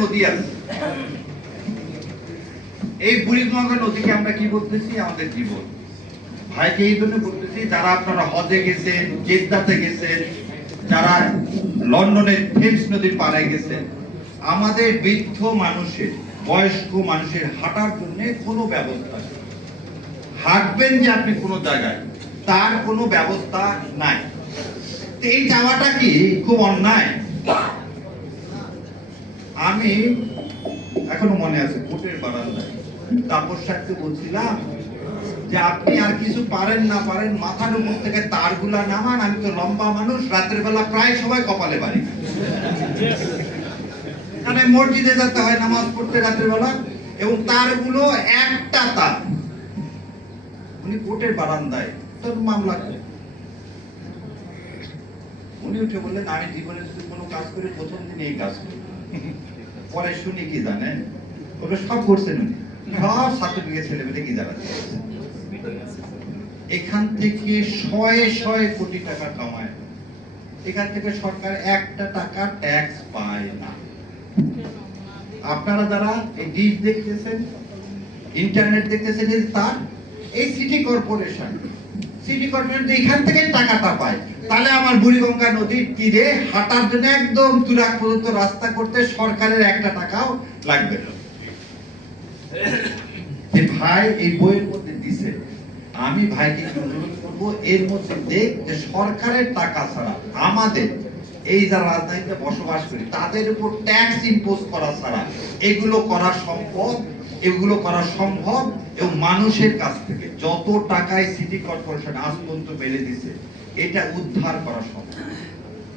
নদী আছে, এই বুড়িগঙ্গা নদীকে আমরা কি বলতেছি? আমাদের জীবন। ভাইকে এই জন্য বলতেছি, যারা আপনারা হজে গেছেন, জেদ্দাতে গেছেন, যারা লন্ডনের থেমস নদীর পাড়ে গেছেন, আমাদের বৃদ্ধ মানুষের, বয়স্ক মানুষের হাঁটার জন্য কোনো ব্যবস্থা নেই। হাঁটবেন যে আপনি কোনো জায়গায়, তার কোনো ব্যবস্থা নাই। এই যাওয়াটা কি খুব অন্যায়? আমি এখনো মনে আছে কোর্টের বারান্দায় তাপস সাহেবকে বলছিলাম যে আপনি আর কিছু পারেন না পারেন, মাথার উপর থেকে তারগুলা নামান, আমি তো লম্বা মানুষ, রাতের বেলা প্রায় সবাই কপালে বাড়ি, মানে মসজিদে যেতে হয় নামাজ পড়তে রাতের বেলা, এবং তারগুলো একটা তার। উনি কোর্টের বারান্দায় তোর মামলা, উনি উঠে বললেন আমি জীবনে যদি কোনো কাজ করি প্রথম দিন এই কাজ করি। পরে শুনি কি জানেন, ওটা সব করছেন উনি, সব সার্টিফিকেট ছেলে মেয়ে কি জানাচ্ছে, এখান থেকে শয়ে শয়ে কোটি টাকা কামায়, এখান থেকে সরকার একটা টাকা ট্যাক্স পায় না। আপনারা যারা এই ডিশ দেখতেছেন, ইন্টারনেট দেখতেছেন, তার এই সিটি কর্পোরেশন এখান থেকে টাকাটা পায়। তাহলে আমার বুড়িগঙ্গা নদীর তীরে হাঁটার জন্য একদম তুরাগ পর্যন্ত রাস্তা করতে সরকারের একটা টাকাও লাগবে না। ভাই এই বইয়ের মধ্যে দিছে, আমি ভাইকে অনুরোধ করবো এর মধ্যে দেখ যে সরকারের টাকা ছাড়া আমাদের এই যারা রাজধানীতে বসবাস করি তাদের উপর ট্যাক্স ইম্পোজ করা ছাড়া এগুলো করা সম্ভব, এগুলো করা সম্ভব। এবং মানুষের কাছ থেকে যত টাকায় সিটি কর্পোরেশন আজ পর্যন্ত বেড়ে দিছে, এটা উদ্ধার করা সম্ভব।